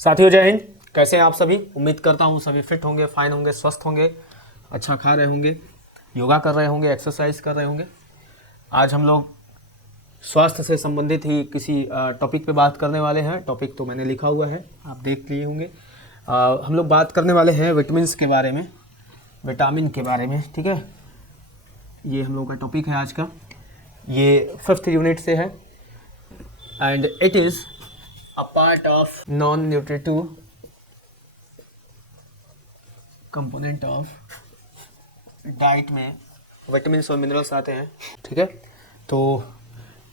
साथियों जय हिंद। कैसे हैं आप सभी? उम्मीद करता हूँ सभी फिट होंगे, फाइन होंगे, स्वस्थ होंगे, अच्छा खा रहे होंगे, योगा कर रहे होंगे, एक्सरसाइज कर रहे होंगे। आज हम लोग स्वास्थ्य से संबंधित ही किसी टॉपिक पे बात करने वाले हैं। टॉपिक तो मैंने लिखा हुआ है, आप देख लिए होंगे। हम लोग बात करने वाले हैं विटामिन्स के बारे में, विटामिन के बारे में। ठीक है, ये हम लोग का टॉपिक है आज का। ये 5th यूनिट से है and it is a part of non-nutritive component of diet में विटामिन और मिनरल्स आते हैं। ठीक है, तो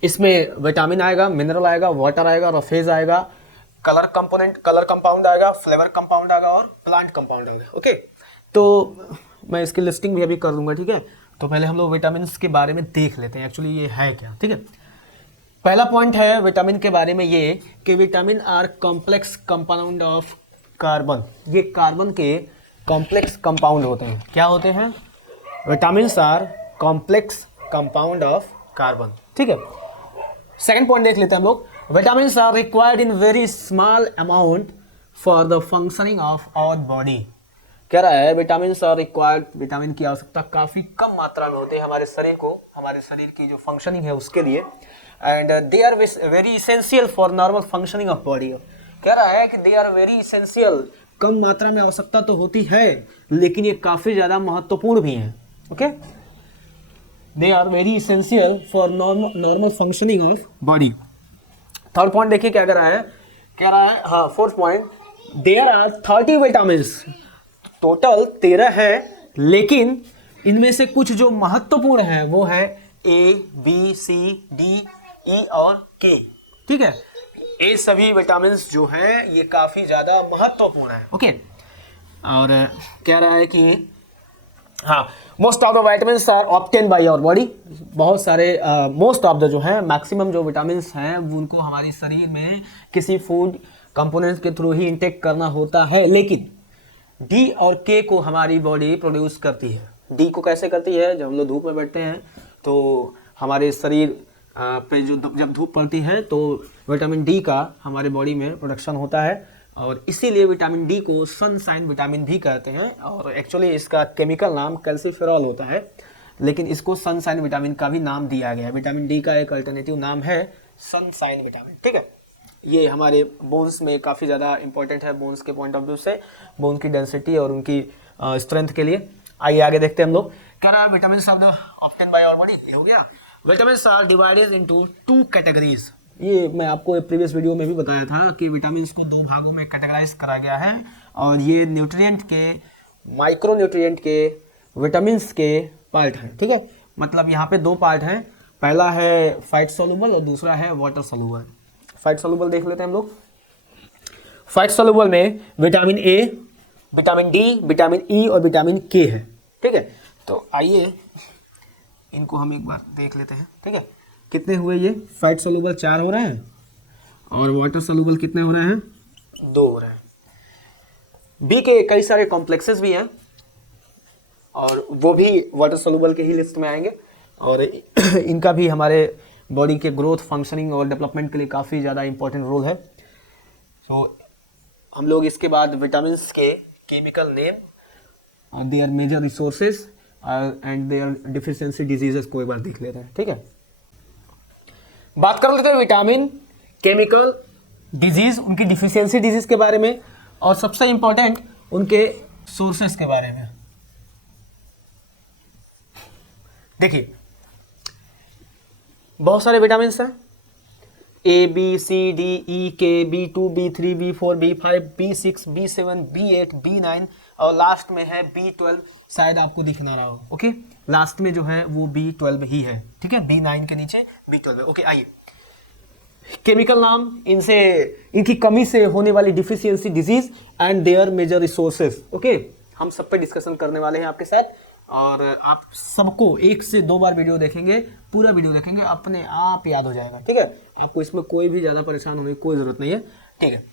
इसमें विटामिन आएगा, मिनरल आएगा, वाटर आएगा, रफेज आएगा, कलर कंपाउंड आएगा, फ्लेवर कंपाउंड आएगा और प्लांट कंपाउंड आएगा। ओके, तो मैं इसकी लिस्टिंग भी अभी कर दूंगा। ठीक है, तो पहले हम लोग विटामिन के बारे में देख लेते हैं एक्चुअली ये है क्या। ठीक है, पहला पॉइंट है विटामिन के बारे में ये कि vitamin are complex compound of carbon. ये कार्बन के कॉम्प्लेक्स कंपाउंड होते हैं। क्या होते हैं? Vitamin are complex compound of carbon. ठीक है, सेकंड पॉइंट देख लेते हैं हम लोग। Vitamin are required in very small amount for the functioning of our body. कह रहा है विटामिन आर रिक्वायर्ड, विटामिन की आवश्यकता काफी कम मात्रा में होती है हमारे शरीर को, हमारे शरीर की जो फंक्शनिंग है उसके लिए। And they are very essential for normal functioning of body. कह रहा है कि दे आर वेरी इसेंशियल, कम मात्रा में आवश्यकता तो होती है लेकिन ये काफी ज्यादा महत्वपूर्ण भी है। Okay, they are very essential for normal functioning of body. Third point देखिए क्या कह रहा है। कह रहा है, हाँ, fourth point, there are 30 vitamin, total 13 है, लेकिन इनमें से कुछ जो महत्वपूर्ण है वो है ए, बी, सी, डी, ई और के। ठीक है, ये सभी विटामिन जो हैं ये काफी ज्यादा महत्वपूर्ण है। ओके, और कह रहा है कि हाँ, most of the vitamins are obtain by your body. बहुत सारे मोस्ट ऑफ द जो है, मैक्सिमम जो विटामिन्स हैं उनको हमारी शरीर में किसी फूड कंपोनेंट्स के थ्रू ही इंटेक करना होता है, लेकिन डी और के को हमारी बॉडी प्रोड्यूस करती है। डी को कैसे करती है? जब हम लोग धूप में बैठते हैं तो हमारे शरीर पे जो जब धूप पड़ती है तो विटामिन डी का हमारे बॉडी में प्रोडक्शन होता है, और इसीलिए विटामिन डी को सनशाइन विटामिन भी कहते हैं। और एक्चुअली इसका केमिकल नाम कैल्सीफेरॉल होता है, लेकिन इसको सनशाइन विटामिन का भी नाम दिया गया है। विटामिन डी का एक अल्टरनेटिव नाम है सनशाइन विटामिन। ठीक है, ये हमारे बोन्स में काफ़ी ज़्यादा इंपॉर्टेंट है, बोन्स के पॉइंट ऑफ व्यू से, बोन की डेंसिटी और उनकी स्ट्रेंथ के लिए। आइए आगे देखते हैं हम लोग। क्या रहा है vitamin of the obtain by our body, ये हो गया। Vitamin are divided into 2 categories. ये मैं आपको प्रीवियस वीडियो में भी बताया था कि विटामिन को 2 भागों में कैटेगराइज करा गया है, और ये न्यूट्रिएंट के, माइक्रो न्यूट्रिएंट के, विटामिन के पार्ट हैं। ठीक है, मतलब यहाँ पे 2 पार्ट हैं, पहला है फैट सोलुबल और दूसरा है वाटर सोलुबल। फैट सोलुबल देख लेते हैं हम लोग। फैट सोलुबल में vitamin A, vitamin D, vitamin E और विटामिन के है। ठीक है, तो आइए इनको हम एक बार देख लेते हैं। ठीक है, कितने हुए ये? फैट सोलुबल 4 हो रहे हैं और वाटर सोलुबल कितने हो रहे हैं? 2 हो रहे हैं। बी के कई सारे कॉम्प्लेक्सेस भी हैं और वो भी वाटर सोलुबल के ही लिस्ट में आएंगे, और इनका भी हमारे बॉडी के ग्रोथ, फंक्शनिंग और डेवलपमेंट के लिए काफ़ी ज़्यादा इंपॉर्टेंट रोल है। तो हम लोग इसके बाद विटामिन के chemical name, their major resources and their deficiency diseases को एक बार देख लेते हैं। ठीक है, बात कर लेते हैं विटामिन, केमिकल, डिजीज, उनकी डिफिशियंसी डिजीज के बारे में, और सबसे इंपॉर्टेंट उनके सोर्सेस के बारे में। देखिए, बहुत सारे विटामिन हैं, ए, बी, सी, डी, ई, के, B2, B3, B4, B5, B6, B7, B8, B9 और लास्ट में है B12। शायद आपको दिख ना रहा हो। ओके, लास्ट में जो है वो B12 ही है। ठीक है, B9 के नीचे B12 है। ओके, आइए केमिकल नाम, इनसे, इनकी कमी से होने वाली deficiency disease and their major resources. Okay, हम सब पे डिस्कशन करने वाले हैं आपके साथ, और आप सबको 1 से 2 बार वीडियो देखेंगे, पूरा वीडियो देखेंगे, अपने आप याद हो जाएगा। ठीक है, आपको इसमें कोई भी ज़्यादा परेशान होने की कोई ज़रूरत नहीं है। ठीक है,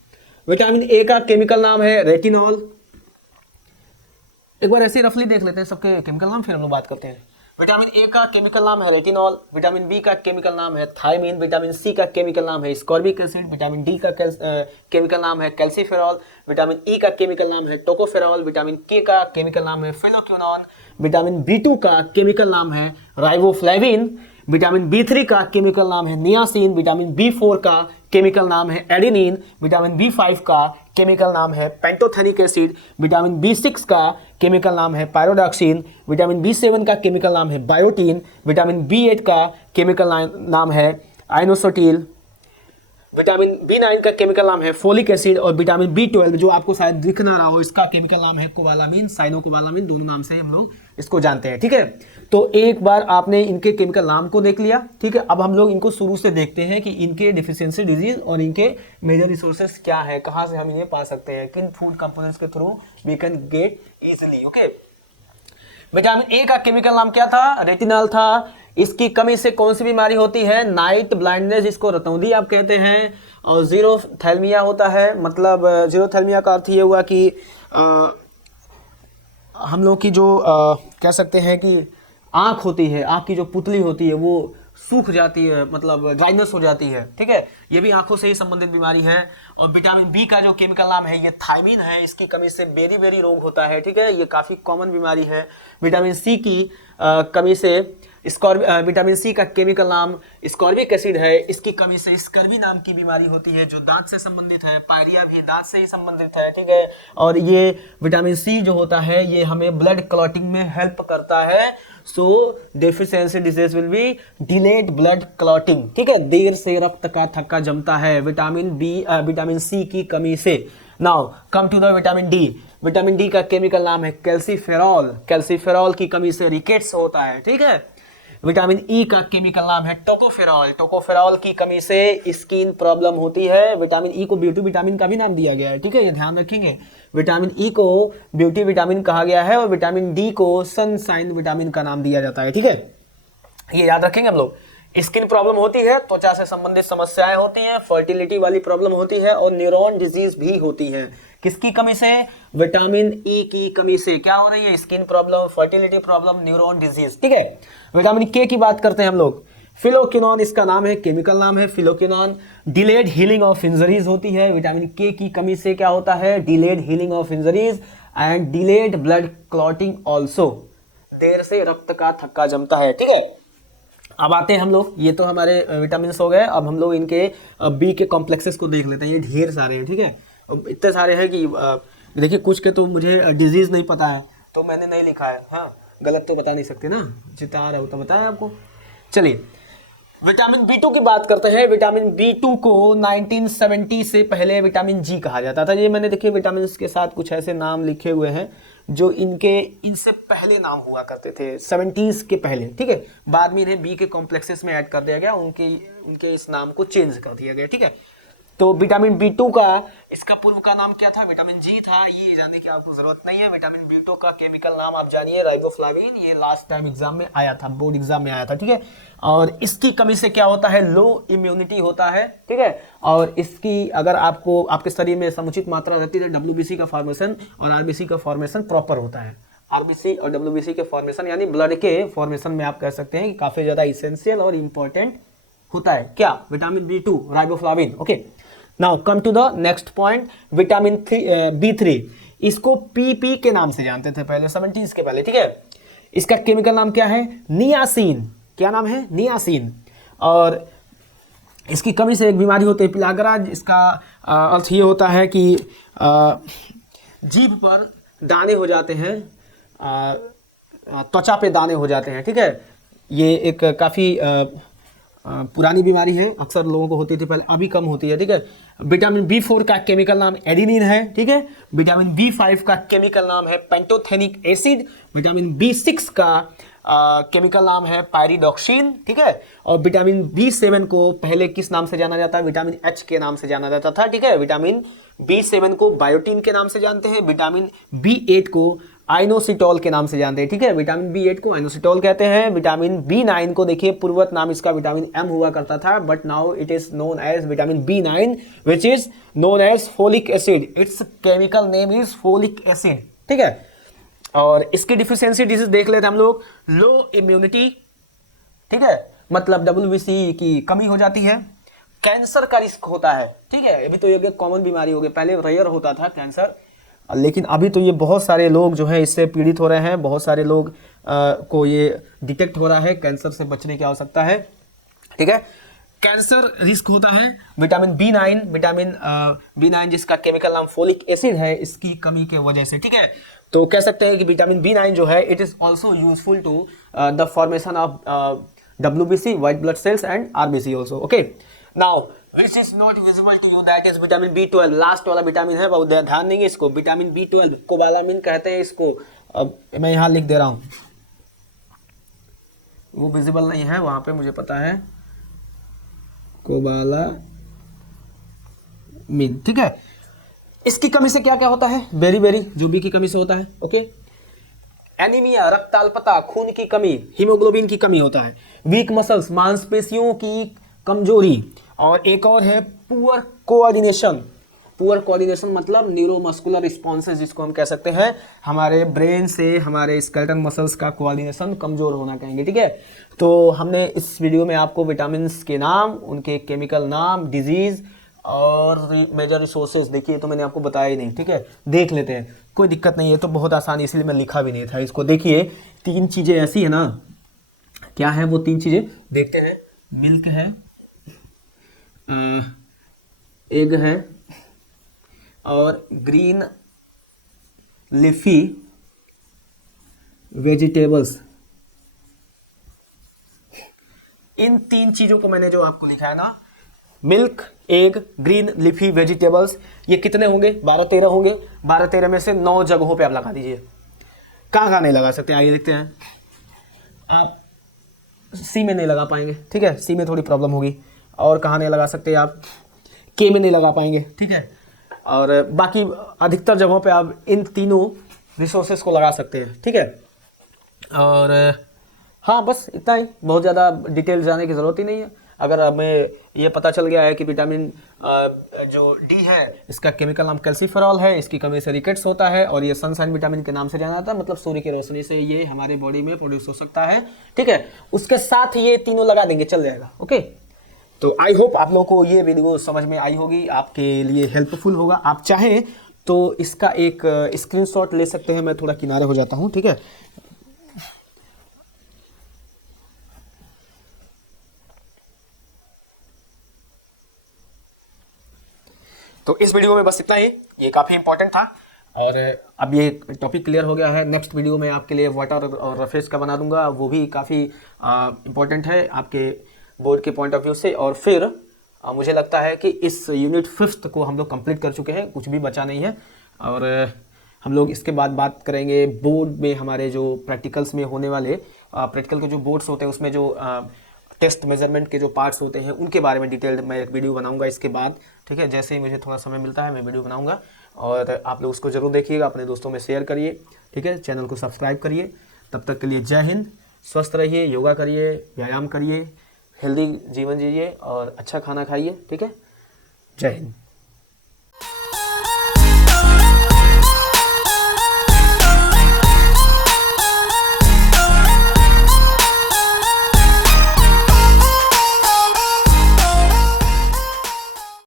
विटामिन ए का केमिकल नाम है रेटिनॉल। एक बार ऐसे रफली देख लेते हैं सबके केमिकल नाम, फिर हम लोग बात करते हैं। विटामिन ए का केमिकल नाम है रेटिनॉल, विटामिन बी का केमिकल नाम है थायमिन, विटामिन सी का केमिकल नाम है स्कॉर्बिक एसिड, विटामिन डी का केमिकल नाम है कैल्सीफेरॉल, विटामिन ई का केमिकल नाम है टोकोफेरॉल, विटामिन के का केमिकल नाम है फिलोक्विनोन, विटामिन बी2 का केमिकल नाम है राइबोफ्लेविन, विटामिन बी3 का केमिकल नाम है नियासिन, विटामिन बी4 का केमिकल नाम है एडेनिन, विटामिन बी5 का केमिकल नाम है पेंटोथेनिक एसिड, विटामिन बी6 का केमिकल नाम है पायरोडॉक्सिन, विटामिन बी7 का केमिकल नाम है बायोटीन, विटामिन बी8 का केमिकल नाम है आइनोसोटिल, विटामिन बी9 का केमिकल नाम है फोलिक एसिड, और विटामिन बी12 जो आपको शायद दिख ना रहा हो, इसका केमिकल नाम है कोबालामिन, साइनोकोबालामिन, दोनों नाम से हम लोग इसको जानते हैं। ठीक है, तो एक बार आपने इनके केमिकल नाम को देख लिया। ठीक है, अब हम लोग इनको शुरू से देखते हैं कि इनके डिफिशियंसी डिजीज और इनके मेजर रिसोर्सेस क्या है, कहाँ से हम इन्हें पा सकते हैं, किन फूड कंपोनेंट्स के through we can get easily. Okay, vitamin A का केमिकल नाम क्या था? रेटिनॉल था। इसकी कमी से कौन सी बीमारी होती है? नाइट ब्लाइंडनेस, जिसको रतौंधी आप कहते हैं, और जीरोथैल्मिया होता है। मतलब जीरोथैल्मिया का अर्थ ये हुआ कि हम लोग की जो कह सकते हैं कि आँख होती है, आँख की जो पुतली होती है वो सूख जाती है, मतलब ड्राइनेस हो जाती है। ठीक है, ये भी आंखों से ही संबंधित बीमारी है। और विटामिन बी का जो केमिकल नाम है ये थायमिन है, इसकी कमी से बेरी बेरी रोग होता है। ठीक है, ये काफ़ी कॉमन बीमारी है। विटामिन सी की कमी से विटामिन सी का केमिकल नाम स्कॉर्बिक एसिड है, इसकी कमी से स्कर्वी नाम की बीमारी होती है जो दांत से संबंधित है। पायरिया भी दांत से ही संबंधित है। ठीक है, और ये विटामिन सी जो होता है ये हमें ब्लड क्लॉटिंग में हेल्प करता है। So deficiency disease will be delayed blood clotting. ठीक है, देर से रक्त का थक्का जमता है विटामिन सी की कमी से। Now come to the vitamin D. Vitamin D का केमिकल नाम है कैल्सीफेरॉल, कैल्सीफेरॉल की कमी से रिकेट्स होता है। ठीक है, विटामिन ई का केमिकल नाम है टोकोफेरॉल, टोकोफेरॉल की कमी से स्किन प्रॉब्लम होती है। विटामिन ई को ब्यूटी विटामिन का भी नाम दिया गया है। ठीक है, ये ध्यान रखेंगे, विटामिन ई को ब्यूटी विटामिन कहा गया है और विटामिन डी को सनशाइन विटामिन का नाम दिया जाता है। ठीक है, ये याद रखेंगे हम लोग। स्किन प्रॉब्लम होती है, त्वचा से संबंधित समस्याएं होती हैं, फर्टिलिटी वाली प्रॉब्लम होती है और न्यूरॉन डिजीज भी होती है। किसकी कमी से? विटामिन ई की कमी से क्या हो रही है? Skin problem, fertility problem, neuron disease. ठीक है, विटामिन के की बात करते हैं हम लोग। फिलोक्विनोन इसका नाम है, केमिकल नाम है phylloquinone. Delayed healing of injuries होती है। विटामिन के की कमी से क्या होता है? Delayed healing of injuries and delayed blood clotting also, देर से रक्त का थक्का जमता है। ठीक है, अब आते हैं हम लोग, ये तो हमारे विटामिन हो गए। अब हम लोग इनके बी के कॉम्प्लेक्सेस को देख लेते हैं। ये ढेर सारे हैं। ठीक है, इतने सारे हैं कि देखिए कुछ के तो मुझे डिजीज नहीं पता है तो मैंने नहीं लिखा है। हाँ, गलत तो बता नहीं सकते ना, जितना आ रहा है उतना बताया आपको। चलिए विटामिन बी2 की बात करते हैं। विटामिन बी2 को 1970 से पहले विटामिन जी कहा जाता था। ये मैंने देखिए विटामिन के साथ कुछ ऐसे नाम लिखे हुए हैं जो इनसे पहले नाम हुआ करते थे, 70s के पहले। ठीक है, बाद में इन्हें बी के कॉम्प्लेक्सेस में ऐड कर दिया गया, उनके इस नाम को चेंज कर दिया गया। ठीक है, तो विटामिन बी2 का इसका पूर्व का नाम क्या था? विटामिन जी था। ये जानने की आपको जरूरत नहीं है। विटामिन बी2 का केमिकल नाम आप जानिए राइबोफ्लाविन। ये लास्ट टाइम एग्जाम में आया था, बोर्ड एग्जाम में आया था। ठीक है, और इसकी कमी से क्या होता है? लो इम्यूनिटी होता है। ठीक है, और इसकी अगर आपको आपके शरीर में समुचित मात्रा रहती है डब्ल्यूबीसी का फॉर्मेशन और आरबीसी का फॉर्मेशन प्रॉपर होता है। आरबीसी और डब्ल्यूबीसी के फॉर्मेशन यानी ब्लड के फॉर्मेशन में आप कह सकते हैं कि काफी ज्यादा इसेंशियल और इंपॉर्टेंट होता है। क्या? Vitamin B two riboflavin. Okay, now come to the next point, vitamin बी3। इसको पीपी के नाम से जानते थे पहले, 70s के पहले। ठीक है, इसका केमिकल नाम क्या है? नियासिन। क्या नाम है? नियासिन। और इसकी कमी से एक बीमारी होती है पिलागरा। इसका अर्थ ये होता है कि जीभ पर दाने हो जाते हैं, त्वचा पे दाने हो जाते हैं। ठीक है, ये एक काफ़ी पुरानी बीमारी है, अक्सर लोगों को होती थी पहले, अभी कम होती है। ठीक है, विटामिन बी4 का केमिकल नाम एडेनिन है। ठीक है, विटामिन बी5 का केमिकल नाम है पेंटोथेनिक एसिड। विटामिन बी6 का केमिकल नाम है पायरिडॉक्सिन। ठीक है, और विटामिन बी7 को पहले किस नाम से जाना जाता है? विटामिन एच के नाम से जाना जाता था। ठीक है, विटामिन बी7 को बायोटीन के नाम से जानते हैं। विटामिन बी8 को आइनोसिटोल के नाम से जानते हैं। ठीक है, विटामिन बी8 को आइनोसिटोल कहते हैं। विटामिन बी9 को देखिए पूर्वत नाम इसका विटामिन एम हुआ करता था, but now it is known as vitamin बी9 which is known as folic acid. It's chemical name is folic acid. ठीक है, और इसकी डिफिशियंसी डिजीज देख लेते हैं हम लोग। लो इम्यूनिटी, ठीक है, मतलब WBC की कमी हो जाती है। कैंसर का रिस्क होता है, ठीक है, अभी तो ये कॉमन बीमारी हो गई, पहले रेयर होता था कैंसर, लेकिन अभी तो ये बहुत सारे लोग जो है इससे पीड़ित हो रहे हैं, बहुत सारे लोग को ये डिटेक्ट हो रहा है, कैंसर से बचने की आवश्यकता है, ठीक है। कैंसर रिस्क होता है। विटामिन B9 जिसका केमिकल नाम फोलिक एसिड है, इसकी कमी के वजह से, ठीक है। तो कह सकते हैं कि विटामिन B9 जो है it is also useful to the formation of WBC, white blood cells and RBC also, okay. Now which is not visible to you, that is vitamin B12, last वाला विटामिन है, बहुत ध्यान देंगे इसको। Vitamin B12 cobalamin कहते हैं इसको। अब मैं यहाँ लिख दे रहा हूँ, वो विजिबल नहीं है वहां पे, मुझे पता है, कोबालामिन, ठीक है। इसकी कमी से क्या क्या होता है, बेरी जो बी की कमी से होता है, ओके। एनीमिया, रक्ताल्पता, खून की कमी, हीमोग्लोबिन की कमी होता है। वीक मसल्स, मांसपेशियों की कमजोरी, और एक और है पुअर कोऑर्डिनेशन मतलब न्यूरोमस्कुलर रिस्पॉन्सेज, जिसको हम कह सकते हैं हमारे ब्रेन से हमारे स्केलेटल मसल्स का कोऑर्डिनेशन कमजोर होना कहेंगे, ठीक है। तो हमने इस वीडियो में आपको विटामिन्स के नाम, उनके केमिकल नाम, डिजीज और मेजर रिसोर्सेज, देखिए तो मैंने आपको बताया ही नहीं, ठीक है, देख लेते हैं, कोई दिक्कत नहीं है, तो बहुत आसानी, इसलिए मैं लिखा भी नहीं था इसको। देखिए 3 चीजें ऐसी है ना, क्या है वो 3 चीजें, देखते हैं। मिल्क है, एग है, और ग्रीन लीफी वेजिटेबल्स। इन 3 चीजों को मैंने जो आपको लिखा है ना, milk, egg, green leafy vegetables, ये कितने होंगे, 12-13 होंगे। 12-13 में से 9 जगहों पे आप लगा दीजिए। कहाँ कहाँ नहीं लगा सकते, आइए देखते हैं। आप सी में नहीं लगा पाएंगे, ठीक है, सी में थोड़ी प्रॉब्लम होगी। और कहाँ नहीं लगा सकते आप, के में नहीं लगा पाएंगे, ठीक है। और बाकी अधिकतर जगहों पे आप इन तीनों रिसोर्सेस को लगा सकते हैं, ठीक है। और हाँ, बस इतना ही, बहुत ज़्यादा डिटेल जाने की ज़रूरत ही नहीं है। अगर हमें ये पता चल गया है कि विटामिन जो डी है इसका केमिकल नाम कैल्सीफेरॉल है, इसकी कमी से रिकेट्स होता है, और ये सनशाइन विटामिन के नाम से जाना जाता है, मतलब सूर्य की रोशनी से ये हमारे बॉडी में प्रोड्यूस हो सकता है, ठीक है। उसके साथ ये तीनों लगा देंगे, चल जाएगा, ओके। तो आई होप आप लोगों को ये वीडियो समझ में आई होगी, आपके लिए हेल्पफुल होगा। आप चाहें तो इसका एक स्क्रीनशॉट ले सकते हैं, मैं थोड़ा किनारे हो जाता हूँ, ठीक है। तो इस वीडियो में बस इतना ही, ये काफ़ी इंपॉर्टेंट था, और अब ये टॉपिक क्लियर हो गया है। नेक्स्ट वीडियो में आपके लिए वाटर और रफेज का बना दूंगा, वो भी काफ़ी इंपॉर्टेंट है आपके बोर्ड के पॉइंट ऑफ व्यू से। और फिर मुझे लगता है कि इस यूनिट 5th को हम लोग कंप्लीट कर चुके हैं, कुछ भी बचा नहीं है। और हम लोग इसके बाद बात करेंगे बोर्ड में हमारे जो प्रैक्टिकल्स में होने वाले प्रैक्टिकल के जो बोर्ड्स होते हैं, उसमें जो टेस्ट मेजरमेंट के जो पार्ट्स होते हैं उनके बारे में डिटेल्ड मैं एक वीडियो बनाऊंगा इसके बाद, ठीक है। जैसे ही मुझे थोड़ा समय मिलता है मैं वीडियो बनाऊंगा, और आप लोग उसको जरूर देखिएगा, अपने दोस्तों में शेयर करिए, ठीक है। चैनल को सब्सक्राइब करिए। तब तक के लिए जय हिंद, स्वस्थ रहिए, योगा करिए, व्यायाम करिए, हेल्दी जीवन जीजिए और अच्छा खाना खाइए, ठीक है। जय हिंद।